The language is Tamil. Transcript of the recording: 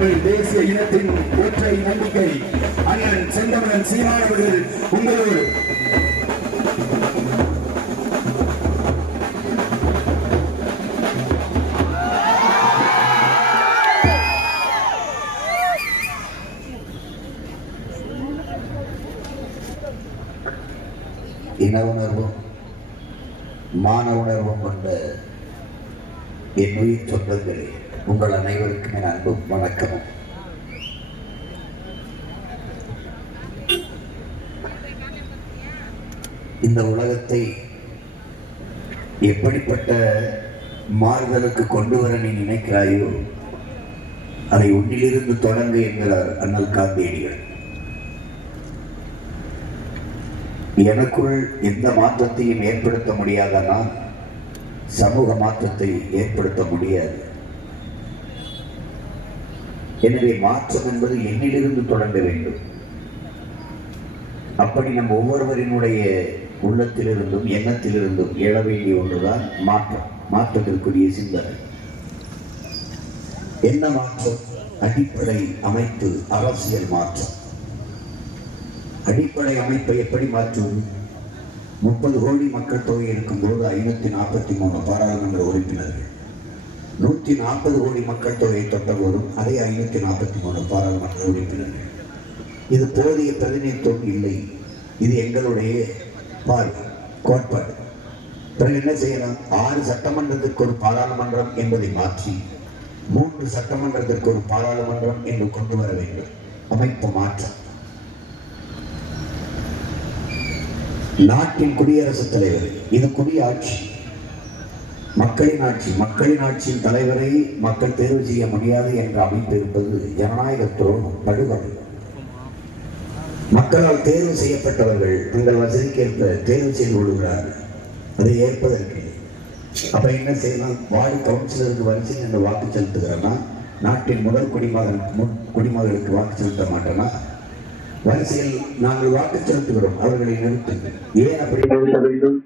தமிழ் தேசிய இனத்தின் ஒற்றை நம்பிக்கை அண்ணன் செந்தமிழன் சீமான் அவர்கள் உங்களோடு. இன உணர்வும் மான உணர்வும் கொண்ட என் உயிர் சொந்தங்களே, உங்கள் அனைவருக்கும் என் அன்பும் வணக்கமும். இந்த உலகத்தை எப்படிப்பட்ட மாறுதலுக்கு கொண்டு வர நீ நினைக்கிறாயோ அதை உன்னிலிருந்து தொடங்க என்கிறார் அண்ணல் காந்தியடிகள். எனக்குள் எந்த மாற்றத்தையும் ஏற்படுத்த முடியாதனா சமூக மாற்றத்தை ஏற்படுத்த முடியாது. எனவே மாற்றம் என்பது என்னிலிருந்து தொடங்க வேண்டும். அப்படி நம் ஒவ்வொருவரினுடைய உள்ளத்திலிருந்தும் எண்ணத்திலிருந்தும் எழ வேண்டிய ஒன்றுதான் மாற்றம், மாற்றத்திற்குரிய சிந்தனை. என்ன மாற்றம்? அடிப்படை அமைப்பு, அரசியல் மாற்றம். அடிப்படை அமைப்பை எப்படி மாற்றுவது? 30 கோடி மக்கள் தொகை இருக்கும்போது 543 பாராளுமன்ற உறுப்பினர்கள், 140 கோடி மக்கள் தொகையை தொட்ட போதும் அதே 543 பாராளுமன்ற உறுப்பினர்கள். இது போதிய பிரதிநிதித்துவம் இல்லை. இது எங்களுடைய பார்வை, கோட்பாடு. பிறகு என்ன செய்யலாம்? 6 சட்டமன்றத்திற்கு ஒரு பாராளுமன்றம் என்பதை மாற்றி 3 சட்டமன்றத்திற்கு ஒரு பாராளுமன்றம் என்று கொண்டு வர வேண்டும். அமைப்பு மாற்றம். நாட்டின் குடியரசுத் தலைவர், இது குடியாட்சி, மக்களின் ஆட்சி. மக்களின் ஆட்சியின் தலைவரை மக்கள் தேர்வு செய்ய முடியாது என்ற அமைப்பு இருப்பது ஜனநாயக துரோகம், படுகொலை. மக்களால் தேர்வு செய்யப்பட்டவர்கள் தங்கள் வசதிக்கேற்ப தேர்வு செய்து கொள்கிறார்கள். அதை ஏற்பதற்கு அப்ப என்ன செய்யலாம்? வார்டு கவுன்சிலருக்கு வரிசையில் என்று வாக்கு செலுத்துகிறோன்னா நாட்டின் முதல் குடிமகளுக்கு வாக்கு செலுத்த மாட்டோம்னா வரிசையில் நாங்கள் வாக்கு செலுத்துகிறோம், அவர்களை நிறுத்துங்கள். ஏன் அப்படி நிறுத்த வேண்டும்?